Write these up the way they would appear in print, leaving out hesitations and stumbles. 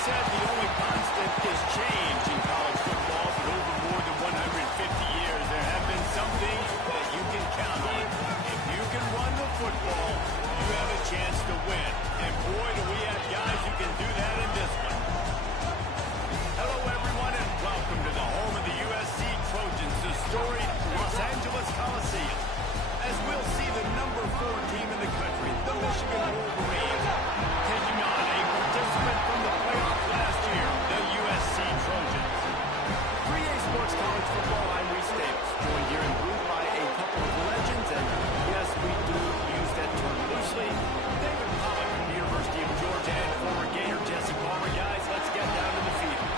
said the only constant is change in college football, but over more than 150 years, there have been some things that you can count on. If you can run the football, you have a chance to win. And boy, do we have guys who can do that in this one. Hello, everyone, and welcome to the home of the USC Trojans, the storied Los Angeles Coliseum. As we'll see the number 4 team in the country, the Michigan Wolverines, taking on a participant from the playoff last year, the USC Trojans. 3A Sports College Football, I'm Reese Davis, joined here in blue by a couple of legends, and yes, we do use that term loosely. David Pollack from the University of Georgia and former Gator Jesse Palmer. Guys, let's get down to the field.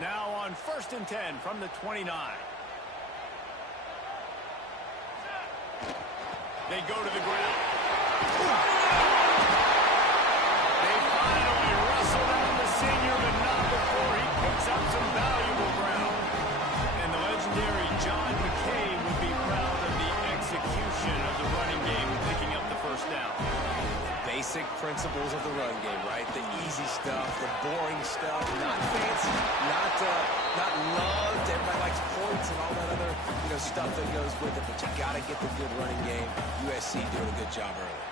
Now on 1st and 10 from the 29. They go to the ground. They finally wrestle down the senior, but not before he picks up some valuable ground. And the legendary John McKay would be proud of the execution of the running game, picking up the first down. Basic principles of the run game, right? The easy stuff, the boring stuff, not fancy, not loved. Everybody likes points and all that other, stuff that goes with it. But you got to get the good running game. USC doing a good job early.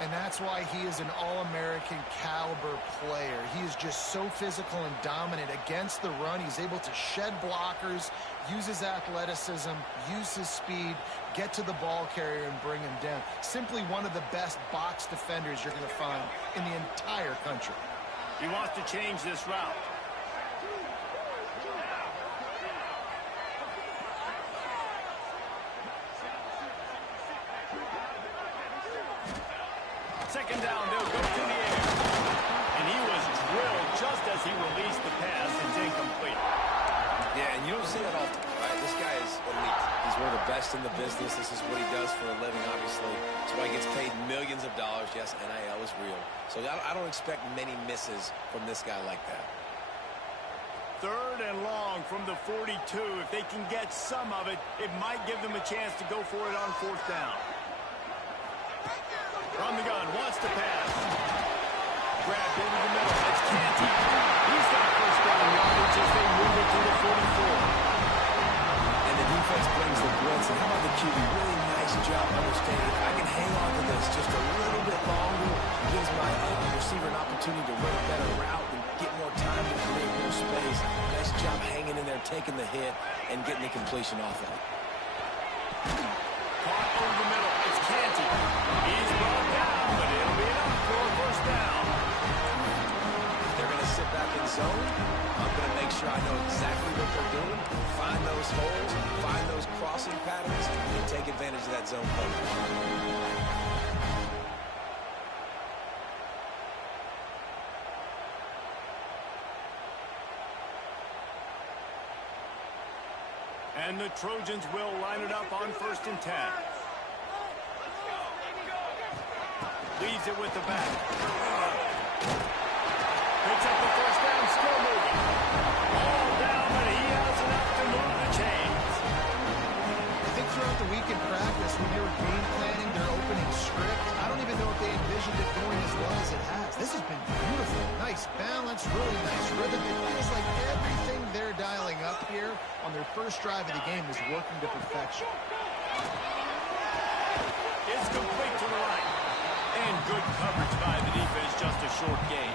And that's why he is an All-American caliber player. He is just so physical and dominant against the run. He's able to shed blockers, use his athleticism, use his speed, get to the ball carrier and bring him down. Simply one of the best box defenders you're going to find in the entire country. He wants to change this route. Second down, they'll go to the air. And he was drilled just as he released the pass. It's incomplete. Yeah, and you don't see that often, right? This guy is elite. He's one of the best in the business. This is what he does for a living, obviously. That's why he gets paid millions of dollars. Yes, NIL is real. So I don't expect many misses from this guy like that. 3rd and long from the 42. If they can get some of it, it might give them a chance to go for it on 4th down. From the gun, wants to pass. Grabbed into the middle. It's Canty. He's got first down yardage as they move it to the 44. And the defense brings the blitz. And how about the QB? Really nice job understanding. If I can hang on to this just a little bit longer, gives my receiver an opportunity to run a better route and get more time to create more space. Nice job hanging in there, taking the hit, and getting the completion off of it. Caught over the middle. It's Canty. He's brought down, but it'll be enough for a first down. They're going to sit back in zone. I'm going to make sure I know exactly what they're doing, find those holes, find those crossing patterns, and take advantage of that zone coverage. And the Trojans will line it up on 1st and 10. Leaves it with the back. Picks up the first down, still moving. All down, but he has enough to move the chains. I think throughout the week in practice, when they were game planning their opening script, I don't even know if they envisioned it going as well as it has. This has been beautiful. Nice balance, really nice rhythm. It feels like everything they're dialing up here on their first drive of the game is working to perfection. It's complete to the right. And good coverage by the defense, just a short gain.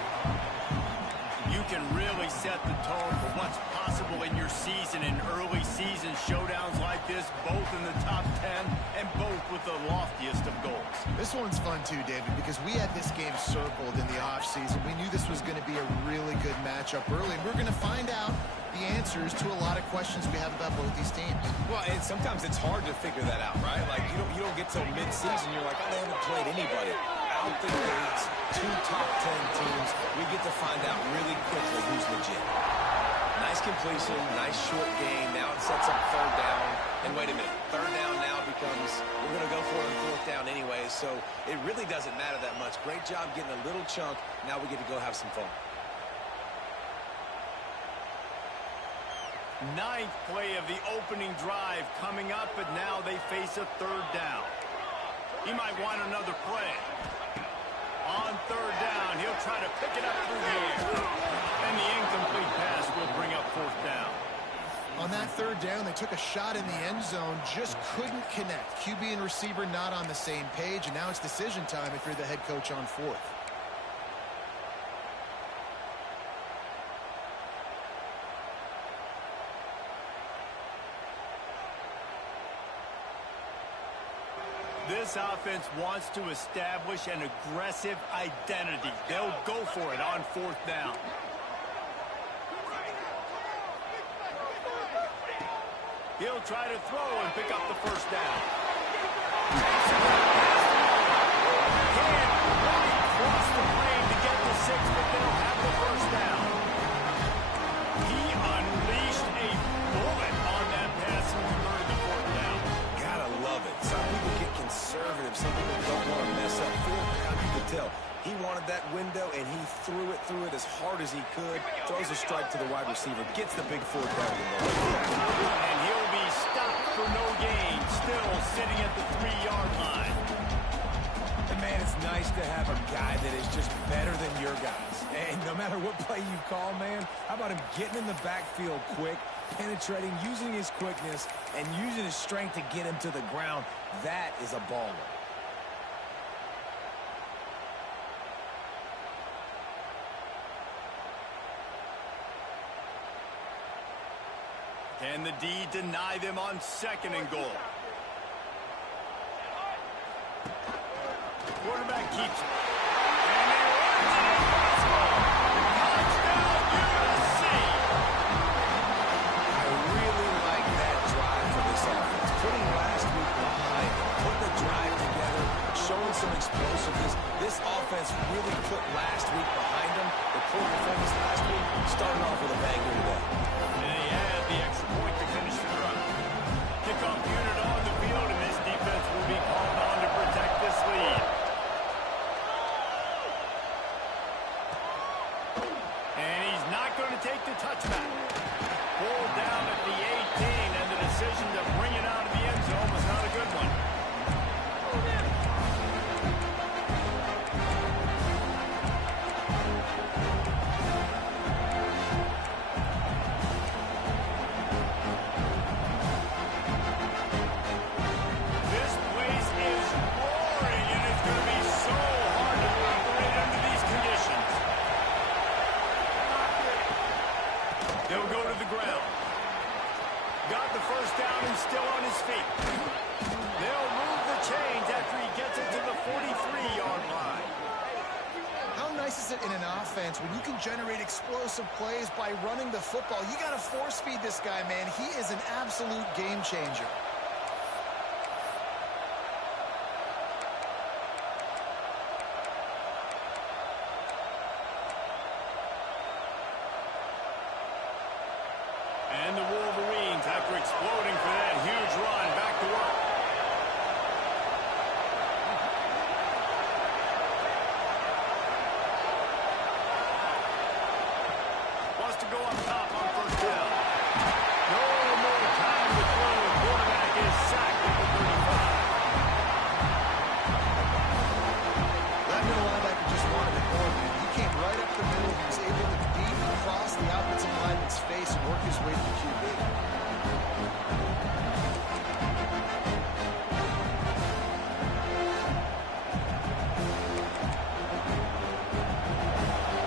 You can really set the tone for what's possible in your season in early season showdowns like this, both in the top 10 and both with the loftiest of goals. This one's fun too, David, because we had this game circled in the offseason. We knew this was going to be a really good matchup early, and we're going to find out the answers to a lot of questions we have about both these teams. Well, and sometimes it's hard to figure that out, right? Like, you don't get till mid-season, you're like, oh, they haven't played anybody. Out the gates, 2 top 10 teams, we get to find out really quickly who's legit. Nice completion, nice short gain. Now it sets up 3rd down. And wait a minute, 3rd down now becomes, we're going to go for it on 4th down anyway, so it really doesn't matter that much. Great job getting a little chunk. Now we get to go have some fun. 9th play of the opening drive coming up, but now they face a 3rd down. He might want another play. On 3rd down, he'll try to pick it up through the air. And the incomplete pass will bring up 4th down. On that 3rd down, they took a shot in the end zone, just couldn't connect. QB and receiver not on the same page, and now it's decision time if you're the head coach on 4th. This offense wants to establish an aggressive identity. They'll go for it on 4th down. He'll try to throw and pick up the first down. Can't quite cross the plane to get the 6, but they'll have the first down. He unleashed a bullet on that pass and converted the 4th down. Gotta love it. Some people get conservative. Some people don't want to mess up 4th down. You can tell. He wanted that window, and he threw it as hard as he could. Throws a strike to the wide receiver. Gets the big 4th down. And he'll be stopped for no gain. Still sitting at the 3-yard line. And, man, it's nice to have a guy that is just better than your guys. And no matter what play you call, man, how about him getting in the backfield quick, penetrating, using his quickness, and using his strength to get him to the ground. That is a baller. Can the D deny them on 2nd and goal? Quarterback keeps it. And he runs it impossible. Touchdown, USC. I really like that drive for this offense. Putting last week behind them, putting the drive together, showing some explosiveness. This offense really put last week behind them. The poor performance last week, starting off with a bang here today. And he had the extra point to finish the drive. Kickoff unit on the field, and this defense will be called on to protect this lead. And he's not going to take the touchback. Pulled down at the 18, and the decision to bring it out of the end zone was not a good one. This place is roaring, and it's going to be so hard to operate under these conditions. They'll go to the ground. Got the first down and still on his feet. They'll move the chains after he gets it to the 43-yard line. How nice is it in an offense when you can generate explosive plays by running the football? You got to force feed this guy, man. He is an absolute game changer. And the Wolverines, after exploding for that huge run, back to work. space and work his way to the QB.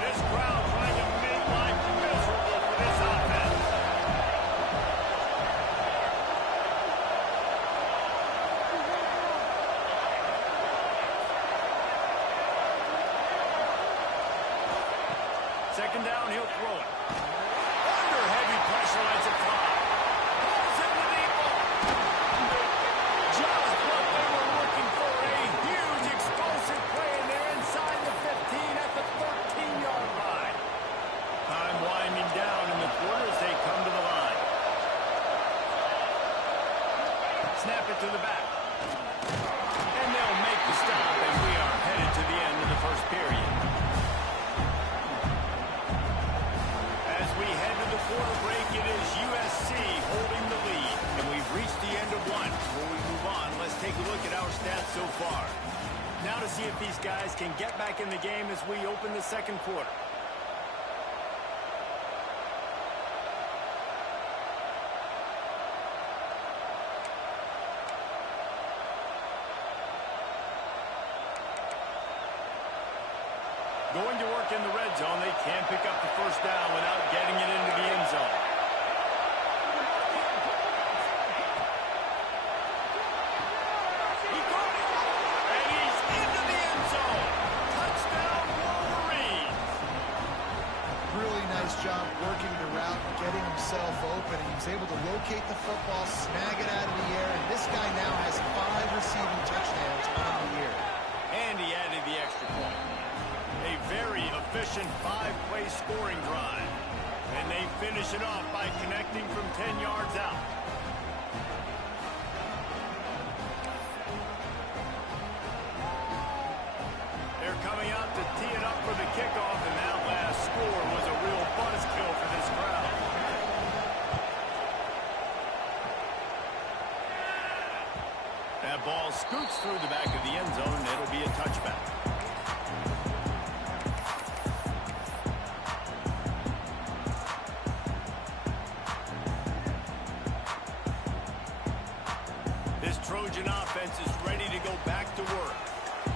This crowd trying to make life miserable for this offense. Second down, he'll throw it. Under heavy pressure, lets it fly. Pulls in the deep ball. Just what they were looking for. A huge explosive play, and they're inside the 15 at the 13-yard line. Time winding down in the quarter as they come to the line. Snap it to the back. And they'll make the stop, and we are headed to the end of the first period. As we head to the quarter break, it is USC holding the lead. And we've reached the end of one. Before we move on, let's take a look at our stats so far. Now to see if these guys can get back in the game as we open the second quarter. Going to work in the red zone. They can't pick up the first down without getting it into the end zone. He caught it. And he's into the end zone. Touchdown, Wolverines. Really nice job working the route, getting himself open. He was able to locate the football, snag it out of the air, and this guy now has 5 receiving touchdowns on the year. And he added the extra point. A very efficient 5-play scoring drive. And they finish it off by connecting from 10 yards out. They're coming out to tee it up for the kickoff, and that last score was a real buzzkill for this crowd. That ball scoots through the back of the end zone, and it'll be a touchback. This Trojan offense is ready to go back to work.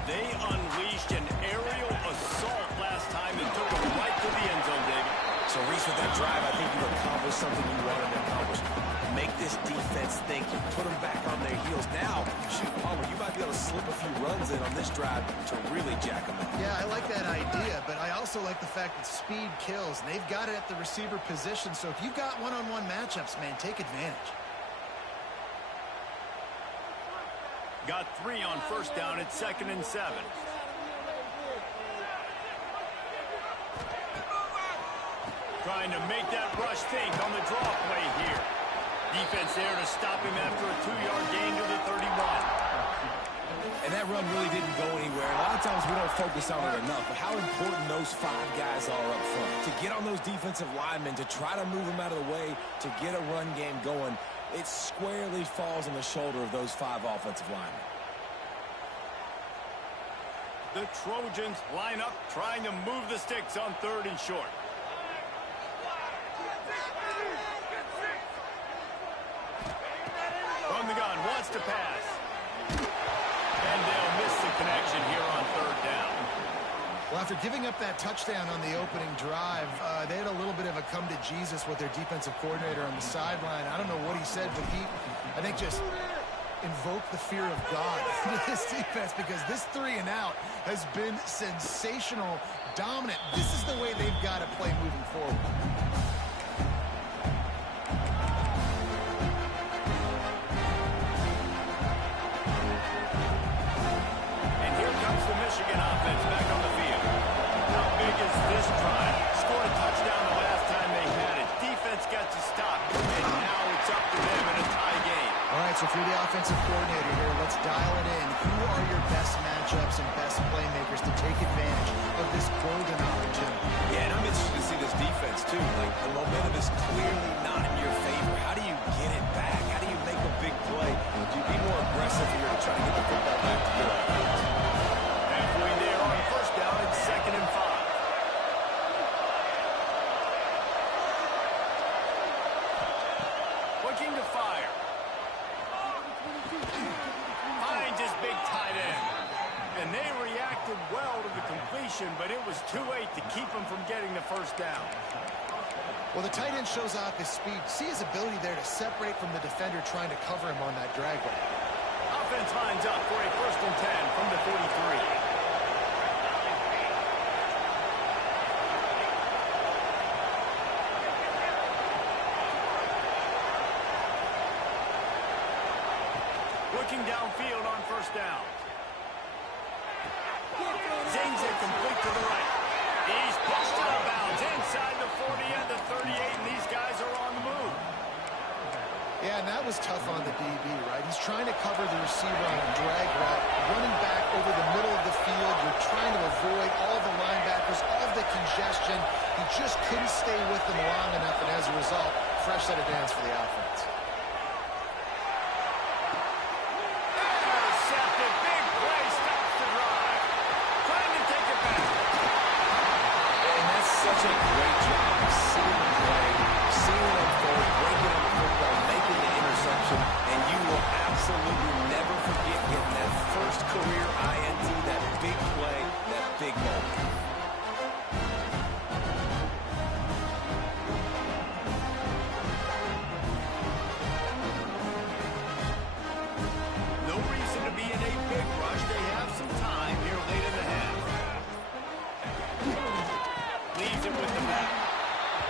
They unleashed an aerial assault last time and took them right to the end zone, David. So, Reese, with that drive, I think you accomplished something you wanted to accomplish. Make this defense think. Put them back on their heels. Now, shoot, Palmer, you might be able to slip a few runs in on this drive to really jack them up. Yeah, I like that idea, but I also like the fact that speed kills, and they've got it at the receiver position, so if you've got one-on-one matchups, man, take advantage. Got 3 on first down at 2nd and 7. Trying to make that rush think on the draw play here. Defense there to stop him after a 2-yard gain to the 31. And that run really didn't go anywhere. A lot of times we don't focus on it enough, but how important those 5 guys are up front. To get on those defensive linemen, to try to move them out of the way, to get a run game going, it squarely falls on the shoulder of those 5 offensive linemen. The Trojans line up, trying to move the sticks on 3rd and short. From the gun, wants to pass. And they'll miss the connection here on 3rd down. Well, after giving up that touchdown on the opening drive, they had a little bit of a come to Jesus with their defensive coordinator on the sideline. I don't know what he said, but he, I think, just invoked the fear of God into this defense, because this 3 and out has been sensational, dominant. This is the way they've got to play moving forward. And here comes the Michigan offense back on the field. How big is this drive? Scored a touchdown the last time they had it. Defense got to stop, and now it's up to them in a tie game. All right, so if you're the offensive coordinator here, let's dial it in. Who are your best matchups and best playmakers to take advantage of this golden opportunity? Yeah, and I'm interested to see this defense, too. Like, the momentum is clearly not in your favor. How do you get it back? How do you make a big play? Do you be more aggressive here to try to get the football back to your offense? Halfway there on first down, it's 2nd and 5. too late to keep him from getting the first down. Well, the tight end shows off his speed. See his ability there to separate from the defender trying to cover him on that drag route. Offense lines up for a 1st and 10 from the 43. Looking downfield on 1st down. Zings it complete to the right. He's pushed out of bounds inside the 40 and the 38, and these guys are on the move. Yeah, and that was tough on the DB, right? He's trying to cover the receiver on a drag route, running back over the middle of the field. You're trying to avoid all the linebackers, all of the congestion. He just couldn't stay with them long enough, and as a result, fresh set of downs for the offense. Such a great job of seeing the play, seeing it unfold, breaking up the football, making the interception, and you will absolutely never forget getting that first career INT, that big play, that big moment. No reason to be in a big rush. They have some time here late in the half. Leaves it with the back.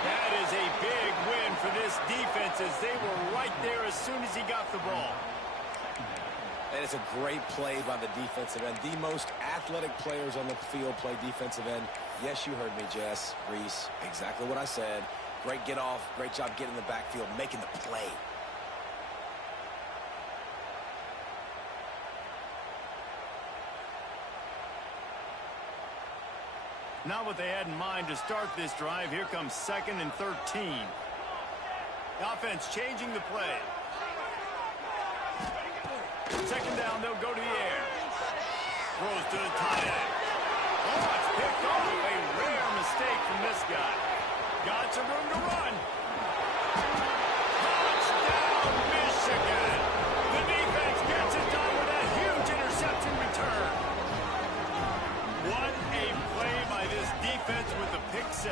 That is a big win for this defense as they were right there as soon as he got the ball. And it's a great play by the defensive end. The most athletic players on the field play defensive end. Yes, you heard me, Jess, Reese. Exactly what I said. Great get off. Great job getting in the backfield, making the play. Not what they had in mind to start this drive. Here comes 2nd and 13. The offense changing the play. 2nd down, they'll go to the air. Throws to the tight end. Oh, it's picked off. A rare mistake from this guy. Got some room to run. Touchdown, Michigan. The defense gets it done with a huge interception return. What a play by this defense with the pick 6.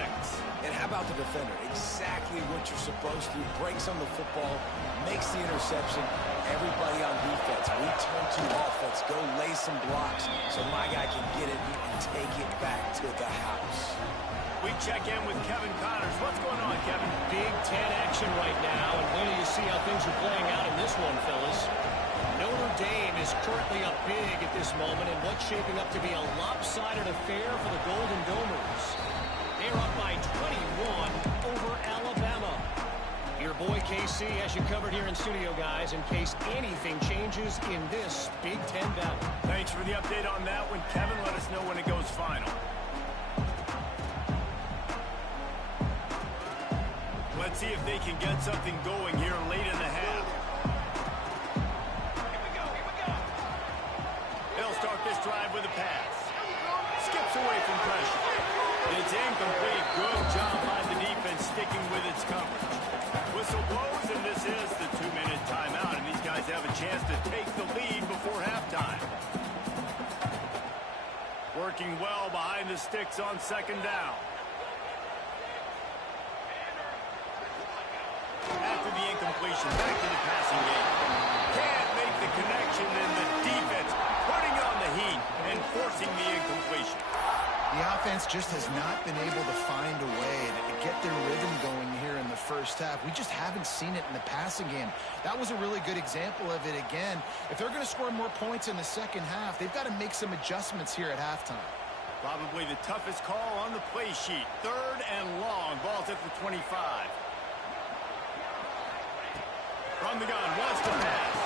And how about the defender? Exactly what you're supposed to do. Breaks on the football, makes the interception. Everybody on defense, we turn to offense. Go lay some blocks so my guy can get it and take it back to the house. We check in with Kevin Connors. What's going on, Kevin? Big 10 action right now, and wait till you see how things are playing out in this one, fellas. Notre Dame is currently up big at this moment in what's shaping up to be a lopsided affair for the Golden Domers. They're up by 21 over Alabama. Your boy KC has you covered here in studio, guys, in case anything changes in this Big 10 battle. Thanks for the update on that one, Kevin. Let us know when it goes final. Let's see if they can get something going here late in the half. They'll start this drive with a pass. Skips away from pressure. It's incomplete. Good job by the defense sticking with its coverage. Whistle blows, and this is the 2-minute timeout, and these guys have a chance to take the lead before halftime. Working well behind the sticks on 2nd down. After the incompletion, back to the passing game. Can't make the connection, and the defense putting on the heat and forcing the incompletion. The offense just has not been able to find a way to get their rhythm going here in the first half. We just haven't seen it in the passing game. That was a really good example of it again. If they're going to score more points in the second half, they've got to make some adjustments here at halftime. Probably the toughest call on the play sheet. 3rd and long. Ball's at the 25. From the gun, wants to pass.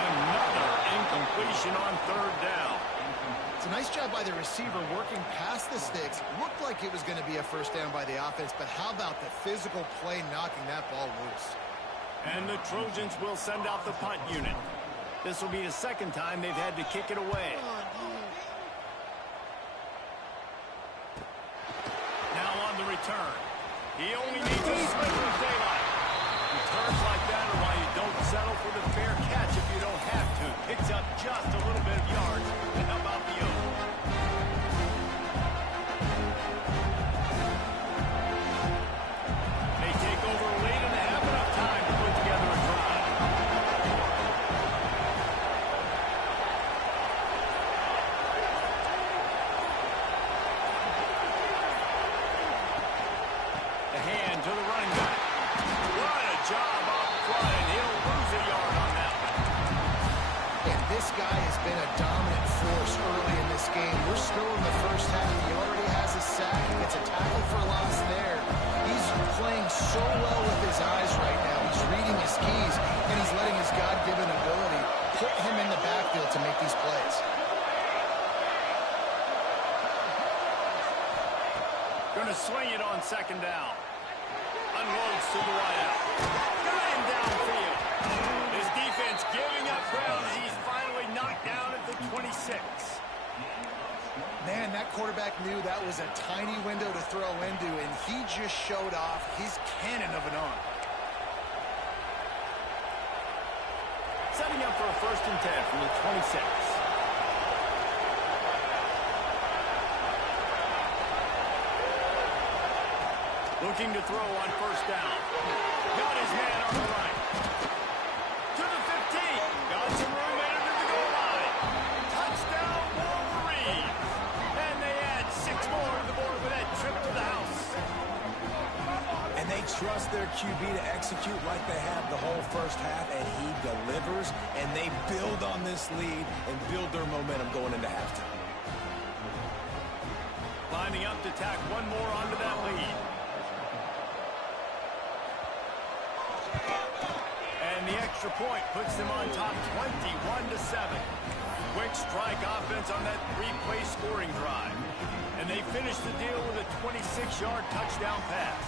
Another incompletion on 3rd down. It's a nice job by the receiver working past the sticks. Looked like it was going to be a first down by the offense, but how about the physical play knocking that ball loose? And the Trojans will send out the punt unit. This will be the 2nd time they've had to kick it away. Now on the return. He only needs a sliver of daylight. Returns like that are why you don't settle for the fair catch if you don't have to. Picks up just a little bit of yards to help out the Oaks. guy has been a dominant force early in this game. We're still in the first half. He already has a sack. He gets a tackle for loss there. He's playing so well with his eyes right now. He's reading his keys, and he's letting his God-given ability put him in the backfield to make these plays. Going to swing it on second down. Unloads to the wideout. Got him downfield. His defense giving up ground as he's finally knocked down at the 26. Man, that quarterback knew that was a tiny window to throw into, and he just showed off his cannon of an arm. Setting up for a 1st and 10 from the 26. Looking to throw on 1st down. Got his man on the right. To the 15. Got some room headed to the goal line. Touchdown, Wolverines. And they add 6 more to the board with that trip to the house. And they trust their QB to execute like they have the whole first half, and he delivers, and they build on this lead and build their momentum going into halftime. Lining up to tack one more onto that lead. And the extra point puts them on top 21-7. Quick strike offense on that 3-play scoring drive. And they finish the deal with a 26-yard touchdown pass.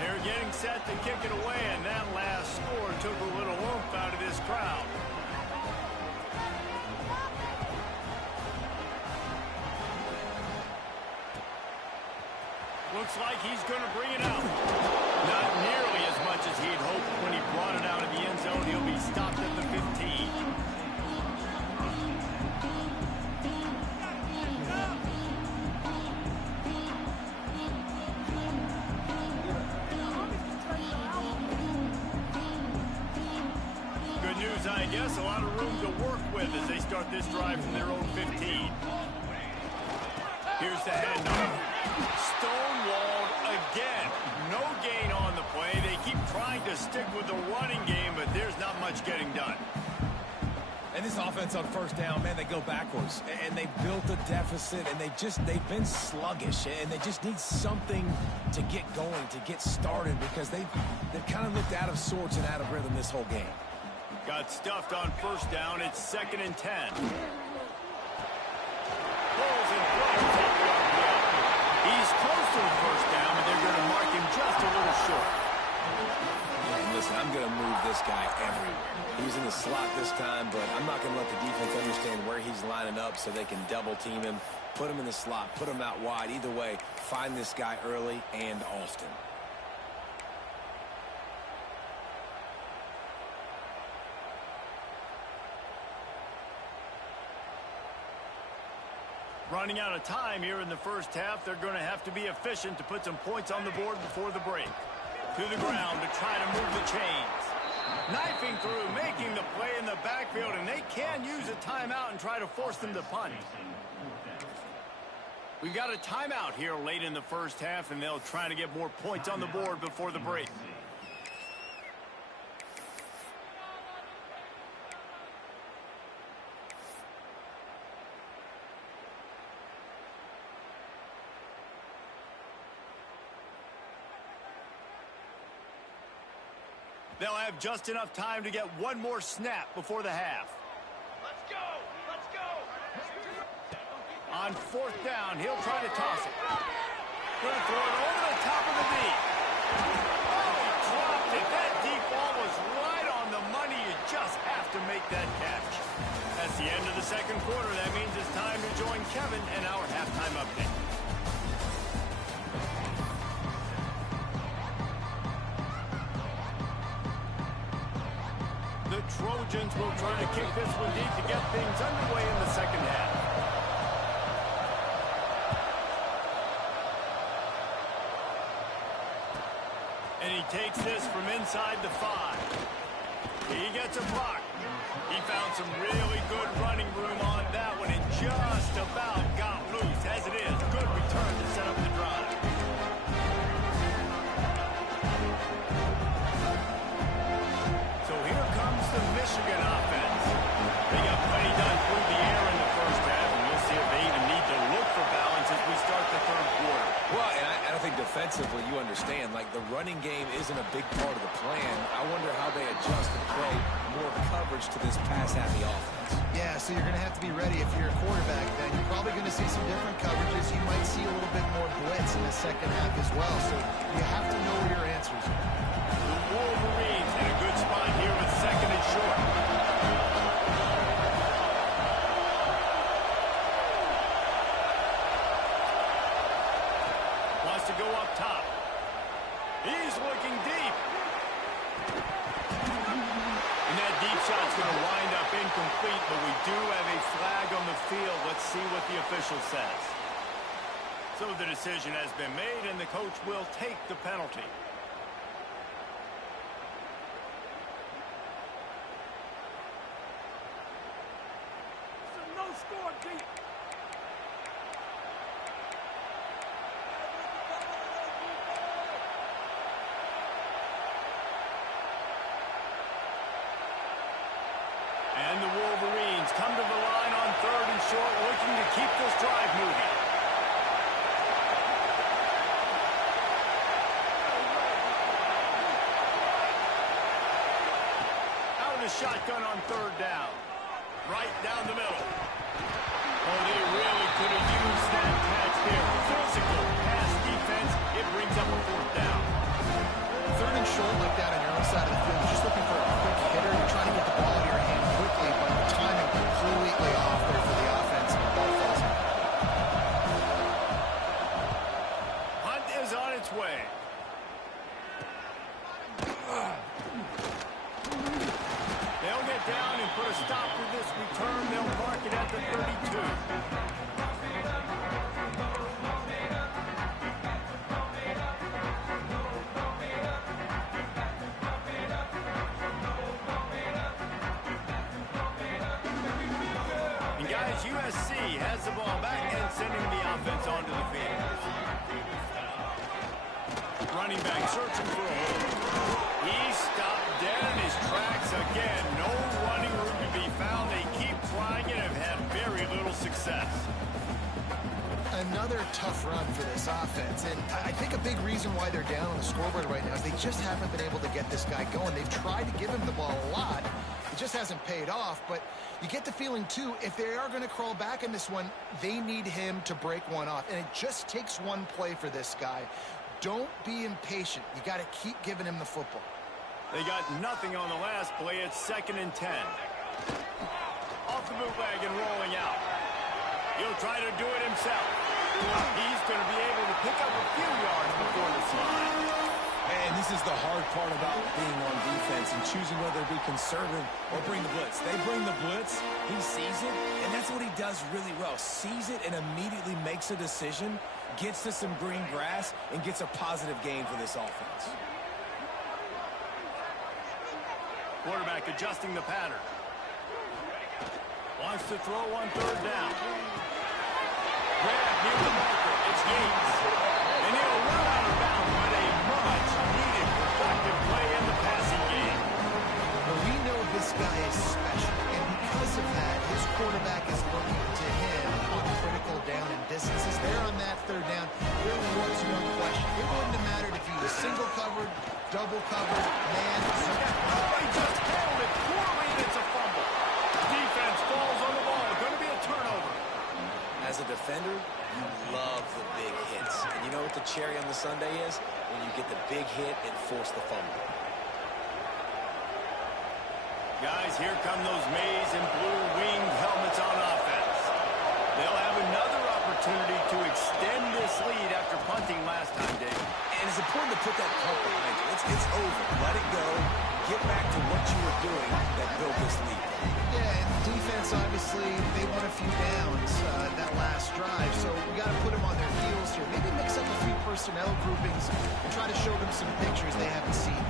They're getting set to kick it away, and that last score took a little oomph out of this crowd. Looks like he's going to bring it out. Not nearly as much as he'd hoped when he brought it out of the end zone. He'll be stopped at the 15. Good news, I guess. A lot of room to work with as they start this drive from their own 15. Here's the handoff. Stonewalled again. No gain on the play. They keep trying to stick with the running game, but there's not much getting done. And this offense on 1st down, man, they go backwards. And they built a deficit, and they've been sluggish. And they just need something to get going, to get started, because they've kind of looked out of sorts and out of rhythm this whole game. Got stuffed on 1st down. It's 2nd and 10. Pulls and throws. He's close to the 1st down, but they're going to mark him just a little short. Yeah, and listen, I'm going to move this guy everywhere. He's in the slot this time, but I'm not going to let the defense understand where he's lining up so they can double team him, put him in the slot, put him out wide. Either way, find this guy early and often. Running out of time here in the first half. They're going to have to be efficient to put some points on the board before the break. To the ground to try to move the chains. Knifing through, making the play in the backfield, and they can use a timeout and try to force them to punt. We've got a timeout here late in the first half, and they'll try to get more points on the board before the break. They'll have just enough time to get one more snap before the half. Let's go! Let's go! On 4th down, he'll try to toss it. Going to throw it over the top of the deep. Oh, he dropped it. That deep ball was right on the money. You just have to make that catch. That's the end of the 2nd quarter. That means it's time to join Kevin and our halftime update. The Trojans will try to kick this one deep to get things underway in the 2nd half. And he takes this from inside the 5. He gets a block. He found some really good running room on that one and just about got loose. As it is, good return to set up the drive. So here comes the Michigan offense. They got plenty running game isn't a big part of the plan, I wonder how they adjust and play more coverage to this pass-happy offense. Yeah, so you're going to have to be ready if you're a quarterback then. You're probably going to see some different coverages. You might see a little bit more blitz in the second half as well. So you have to know where your answers are. The Wolverines in a good spot here with second and short. Wants to go up top. He's looking deep. And that deep shot's going to wind up incomplete, but we do have a flag on the field. Let's see what the official says. So the decision has been made, and the coach will take the penalty. It's a no-score deep. And the Wolverines come to the line on third and short, looking to keep this drive moving. Out of the shotgun on third down. Right down the middle. Oh, they really could have used that catch there. Physical pass defense. It brings up a fourth down. Third and short like that on your own side of the field, you're just looking for a quick hitter. You're trying to get the ball out of your hand quickly, but the timing completely off there for the offense, and the ball falls in. Hunt is on its way. They'll get down and put a stop to this return. They'll mark it at the 32. And guys, USC has the ball back and sending the offense onto the field. Running back searching for a hole. He stopped dead in his tracks again. No running room to be found. They keep trying it and have had very little success. Another tough run for this offense, and I think a big reason why they're down on the scoreboard right now is they just haven't been able to get this guy going. They've tried to give him the ball a lot. It just hasn't paid off, but you get the feeling, too, if they are going to crawl back in this one, they need him to break one off, and it just takes one play for this guy. Don't be impatient. You got to keep giving him the football. They got nothing on the last play. It's 2nd and 10. Off the bootleg and rolling out. He'll try to do it himself. He's going to be able to pick up a few yards before the slide. And this is the hard part about being on defense and choosing whether to be conservative or bring the blitz. They bring the blitz, he sees it, and that's what he does really well. Sees it and immediately makes a decision, gets to some green grass, and gets a positive gain for this offense. Quarterback adjusting the pattern. Wants to throw on third down. Grab near the marker. It's Yates. And he'll run out of bounds with a much-needed productive play in the passing game. But we know this guy is special, and because of that, his quarterback is looking to him on critical down and distances. There on that third down, there was no question. It wouldn't have mattered if he was single covered, double covered, man, zone. They just handled it poorly, and it's a fumble. Defense falls on the ball. Going to be a turnover. As a defender, you love the big hits. And you know what the cherry on the sundae is? When you get the big hit and force the fumble. Guys, here come those maize and blue winged helmets on offense. They'll have another opportunity to extend this lead after punting last time, Dave. And it's important to put that punt behind you. It's over. Let it go. Get back to what you were doing that built this lead. Yeah, and defense, obviously, they won a few downs that last drive, so we got to put them on their heels here. Maybe mix up a few personnel groupings and try to show them some pictures they haven't seen.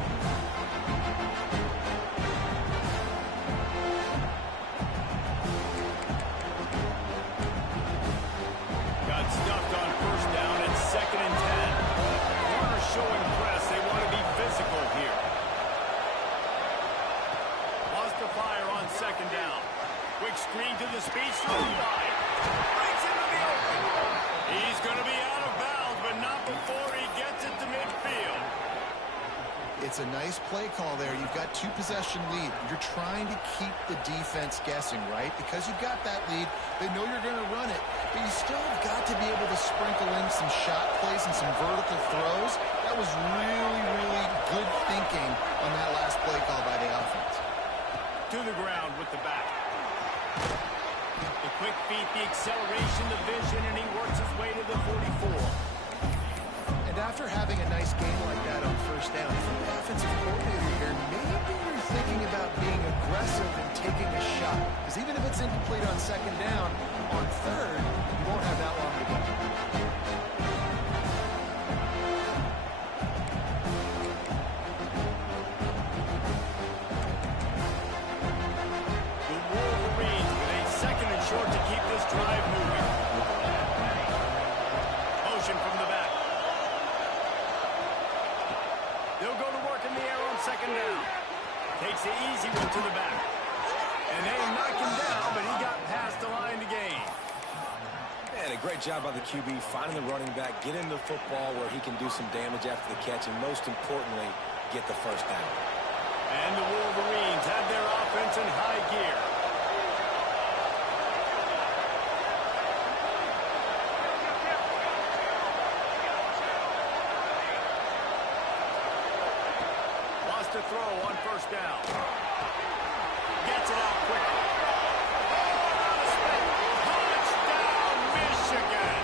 Got stuffed on first down. It's 2nd and 10. Warner showing press. They want to be physical here. Lost the fire on 2nd down. Quick screen to the speed, thrown by. Breaks into the open. He's going to be out of bounds, but not before he gets it to midfield. It's a nice play call there. You've got 2-possession lead. You're trying to keep the defense guessing, right? Because you've got that lead, they know you're going to run it, but you still have got to be able to sprinkle in some shot plays and some vertical throws. That was really, really good thinking on that last play call by the offense. To the ground with the back. The quick feet, the acceleration, the vision, and he works his way to the 44. And after having a nice game like that on first down, if you're the offensive coordinator here, maybe you're thinking about being aggressive and taking a shot. Because even if it's incomplete on second down, on third, you won't have that long to go. The Wolverines with a second and short to keep this drive moving. Motion from the back. They'll go to work in the air on second down. Takes the easy one to the back. And they knock him down, but he got past the line to gain. And a great job by the QB finding the running back, getting the football where he can do some damage after the catch, and most importantly, get the first down. And the Wolverines have their offense in high gear. Wants to throw on first down. Gets it out quickly. Touchdown, Michigan.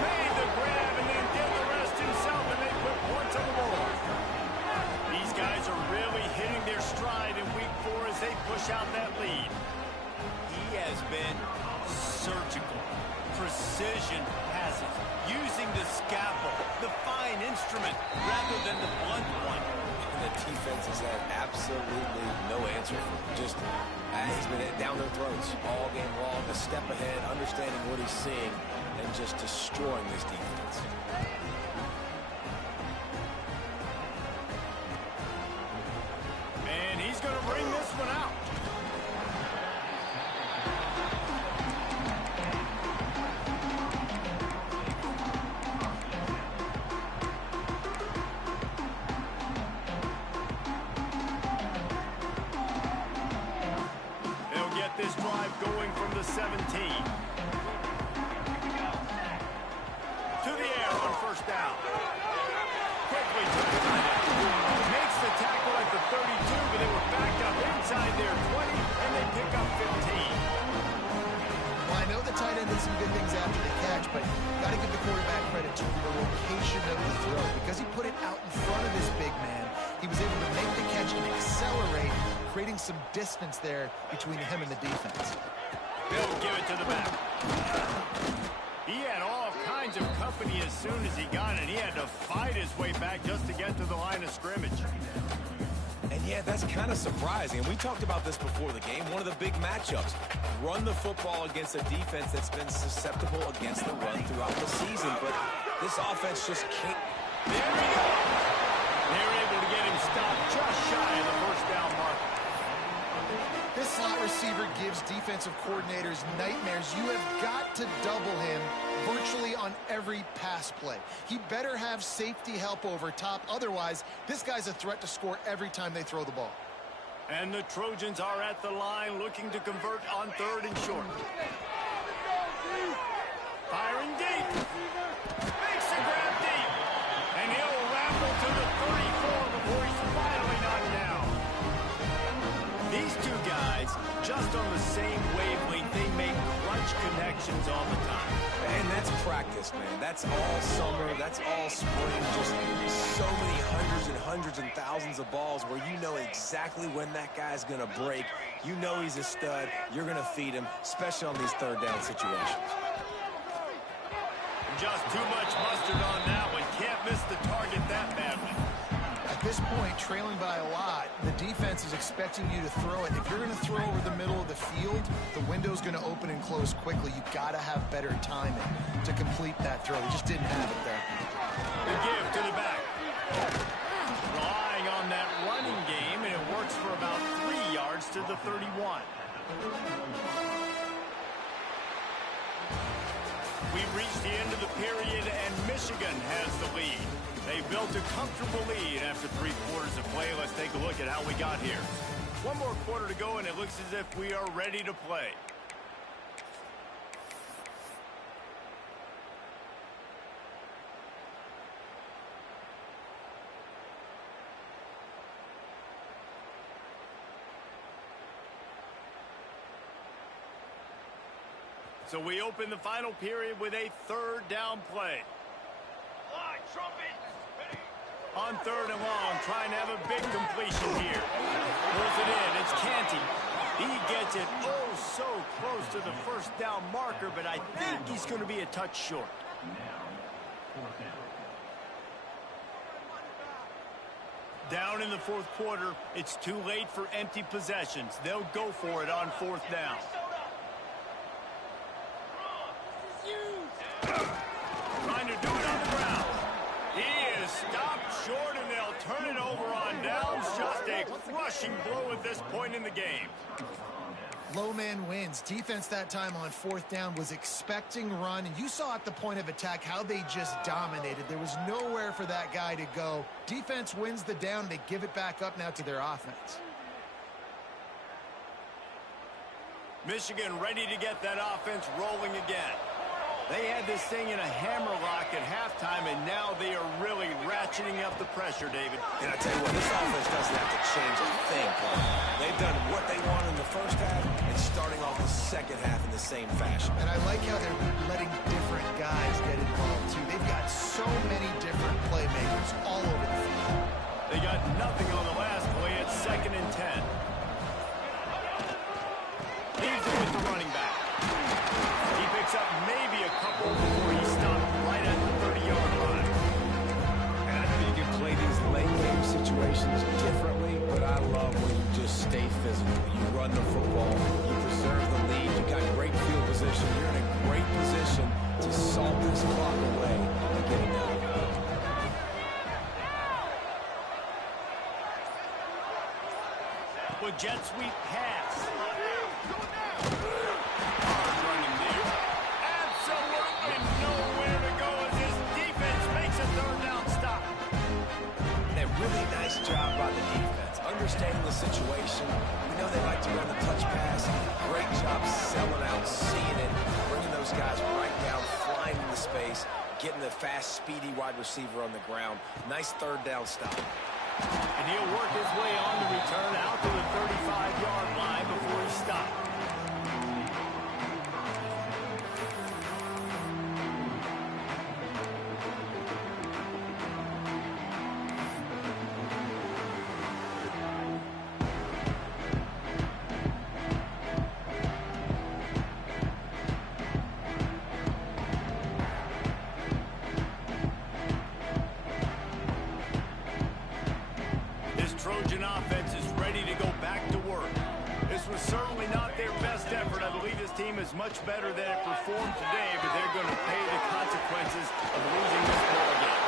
Made the grab and then did the rest himself, and they put points on the board. These guys are really hitting their stride in week 4 as they push out that lead. He has been surgical. Precision passes. Using the scalpel, the fine instrument, rather than the blunt one. And the defense has had absolutely no answer for him. Just, he's been down their throats all game long, a step ahead, understanding what he's seeing, and just destroying this defense. And he's going to bring this one out. They'll get this drive going from the 17. To the air on first down. Quickly to the tight end. Makes the tackle at the 32, but they were backed up inside their 20, and they pick up 15. Well, I know the tight end did some good things after the catch, but got to give the quarterback credit to the location of the throw. Because he put it out in front of this big man, he was able to make the catch and accelerate, creating some distance there between him and the defense. They'll give it to the back. He had all kinds of company as soon as he got it. He had to fight his way back just to get to the line of scrimmage. And yeah, that's kind of surprising. And we talked about this before the game. One of the big matchups. Run the football against a defense that's been susceptible against the run throughout the season. But this offense just can't. There we go. They're able to get him stopped just shy of the first down mark. This slot receiver gives defensive coordinators nightmares. You have got to double him virtually on every pass play. He better have safety help over top. Otherwise, this guy's a threat to score every time they throw the ball. And the Trojans are at the line looking to convert on third and short. Firing deep. Makes the grab deep. And he'll ramble to the 34 before he's finally knocked down. These two guys, just on the same wavelength, they make clutch connections all the time. And that's practice, man. That's all summer. That's all spring. Just so many hundreds and thousands of balls where you know exactly when that guy's going to break. You know he's a stud. You're going to feed him, especially on these third down situations. Just too much mustard on that one. Can't miss the target that badly. At this point, trailing by a lot, the defense is expecting you to throw it. If you're going to throw over the middle of the field, the window's going to open and close quickly. You've got to have better timing to complete that throw. He just didn't have it there. The give to the back. Relying on that running game, and it works for about 3 yards to the 31. We've reached the end of the period, and Michigan has the lead. They built a comfortable lead after 3 quarters of play. Let's take a look at how we got here. 1 more quarter to go, and it looks as if we are ready to play. So we open the final period with a 3rd down play. On 3rd and long, trying to have a big completion here. Pulls it in. It's Canty. He gets it so close to the 1st down marker, but I think he's going to be a touch short. Down in the 4th quarter, it's too late for empty possessions. They'll go for it on 4th down. Trying to do it on the ground. He is stopped short, and they'll turn it over on downs. Just a crushing blow at this point in the game. Low man wins. Defense that time on 4th down was expecting run, and you saw at the point of attack how they just dominated. There was nowhere for that guy to go. Defense wins the down. They give it back up now to their offense. Michigan ready to get that offense rolling again. They had this thing in a hammerlock at halftime, and now they are really ratcheting up the pressure, David. And I tell you what, this offense doesn't have to change a thing, Paul. They've done what they want in the 1st half and starting off the 2nd half in the same fashion. And I like how they're letting different guys get involved, too. They've got so many different playmakers all over the field. They got nothing on the last play. It's 2nd and 10. Leaves it with the running back. He picks up maybe a couple before he stopped right at the 30-yard line. And I know you can play these late game situations differently, but I love when you just stay physical. You run the football, you preserve the lead, you got great field position, you're in a great position to salt this clock away and get it done. With jet sweep pass. Really nice job by the defense, understanding the situation. We know they like to run the touch pass. Great job selling out, seeing it, bringing those guys right down, flying into space, getting the fast, speedy wide receiver on the ground. Nice 3rd down stop. And he'll work his way on the return out to the 35-yard line before he stops. Trojan offense is ready to go back to work. This was certainly not their best effort. I believe this team is much better than it performed today, but they're going to pay the consequences of losing this ball game.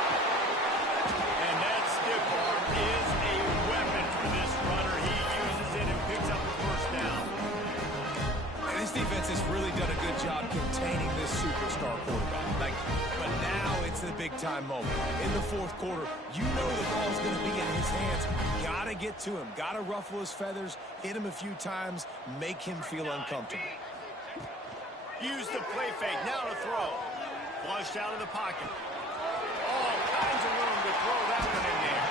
And that stiff arm is a weapon for this runner. He uses it and picks up the 1st down. And this defense has really done a good job containing this superstar quarterback. But now it's the big-time moment. In the 4th quarter, you know the ball's going to be in his hands. Gotta get to him. Gotta ruffle his feathers, hit him a few times, make him feel uncomfortable. Use the play fake. Now to throw. Flushed out of the pocket. All kinds of room to throw that one in there.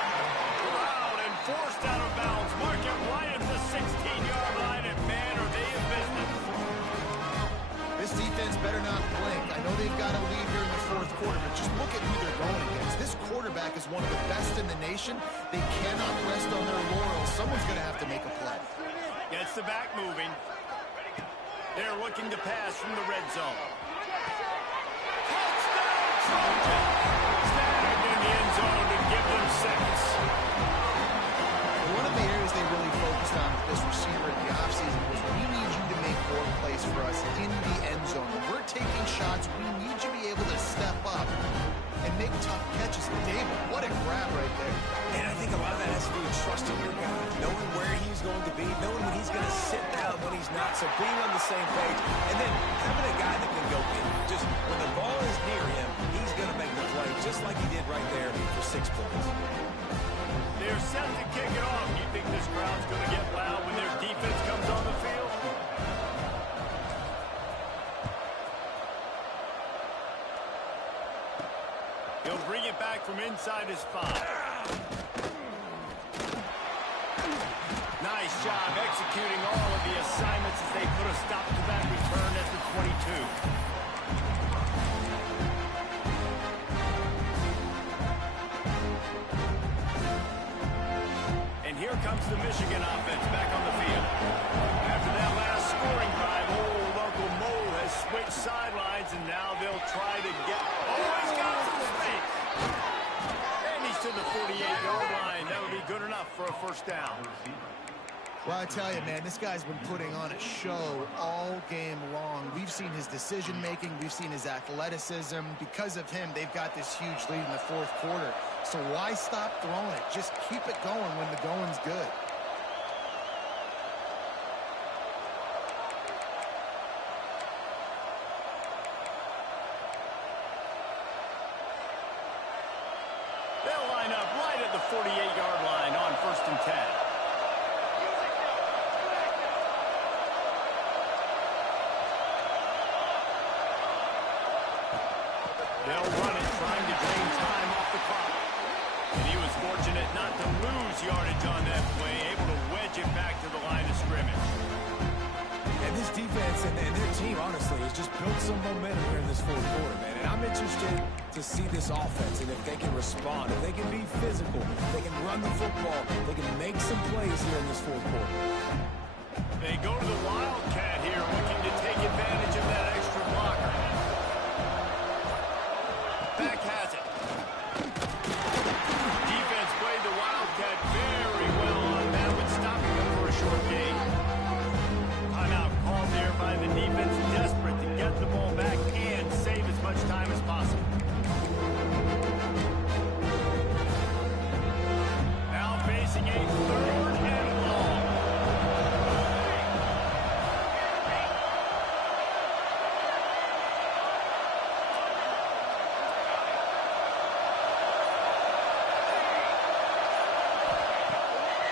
Brown and forced out of bounds. Market right at the 16-yard line, and man, are they in business. This defense better not blink. I know they've got a lead here in the 4th quarter, but just look at who they're going against. This quarterback is one of the best in the nation. They cannot rest on their laurels. Someone's going to have to make a play. Gets the back moving. They're looking to pass from the red zone. Touchdown, Trojan! Snagged in the end zone to give them 6. One of the areas they really focused on with this receiver in the offseason was we need you to make more plays for us in the end zone. When we're taking shots, we need you to be able to step up and make tough catches. David, what a grab right there. And I think a lot of that has to do with trusting your guy, knowing where he's going to be, knowing when he's going to sit down, when he's not. So being on the same page and then having a guy that can go in. Just when the ball is near him, he's going to make the play just like he did right there for 6 points. They're set to kick it off. You think this crowd's going to get loud when their defense comes on the field? He'll bring it back from inside his 5. Nice job executing all of the assignments as they put a stop to that return at the 22. Here comes the Michigan offense back on the field. After that last scoring drive, old Uncle Mo has switched sidelines, and now they'll try to get... Oh, he's got some space! And he's to the 48-yard line. That'll be good enough for a first down. Well, I tell you, man, this guy's been putting on a show all game long. We've seen his decision-making. We've seen his athleticism. Because of him, they've got this huge lead in the fourth quarter. So why stop throwing it? Just keep it going when the going's good. They'll line up right at the 48-yard line on 1st and 10. They'll run it, trying to drain time off the clock. And he was fortunate not to lose yardage on that play, able to wedge it back to the line of scrimmage. And this defense and their team, honestly, has just built some momentum here in this fourth quarter, man. And I'm interested to see this offense and if they can respond, if they can be physical, if they can run the football, they can make some plays here in this fourth quarter. They go to the Wildcat here, looking to take advantage of that extra blocker. Back has it. Defense played the Wildcat very well on that one, stopping them for a short gain. Timeout called there by the defense, desperate to get the ball back and save as much time as possible. Now facing a 3rd and long.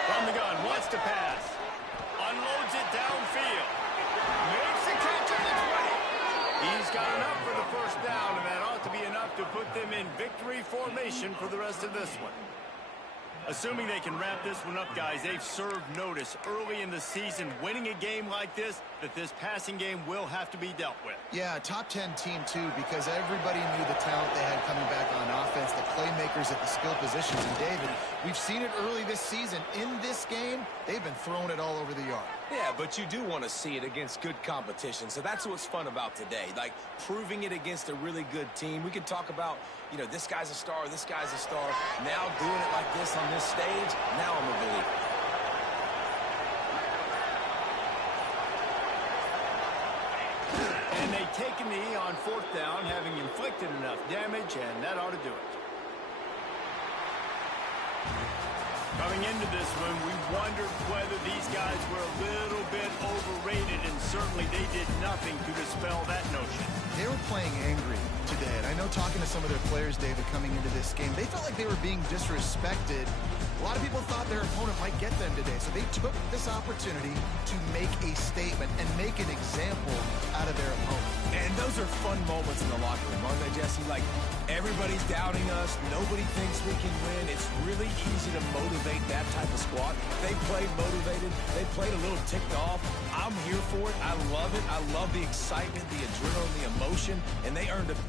From the gun, wants to pass. Unloads it downfield. Makes the catch at the 20. He's got enough for the first down, and that ought to be enough to put them in victory formation for the rest of this one. Assuming they can wrap this one up, guys, they've served notice early in the season, winning a game like this, that this passing game will have to be dealt with. Yeah, top 10 team, too, because everybody knew the talent they had coming back on offense, the playmakers at the skill positions. And, David, we've seen it early this season. In this game, they've been throwing it all over the yard. Yeah, but you do want to see it against good competition. So that's what's fun about today, like proving it against a really good team. We can talk about, you know, this guy's a star, this guy's a star. Now doing it like this on this stage, now I'm a believer. And they take a knee on 4th down, having inflicted enough damage, and that ought to do it. Coming into this one, we wondered whether these guys were a little bit overrated, and certainly they did nothing to dispel that notion. They were playing angry today, and I know talking to some of their players, David, coming into this game, they felt like they were being disrespected. A lot of people thought their opponent might get them today, so they took this opportunity to make a statement and make an example out of their opponent. And those are fun moments in the locker room, aren't they, Jesse? Like, everybody's doubting us. Nobody thinks we can win. It's really easy to motivate that type of squad. They played motivated. They played a little ticked off. I'm here for it. I love it. I love the excitement, the adrenaline, the emotion, and they earned it.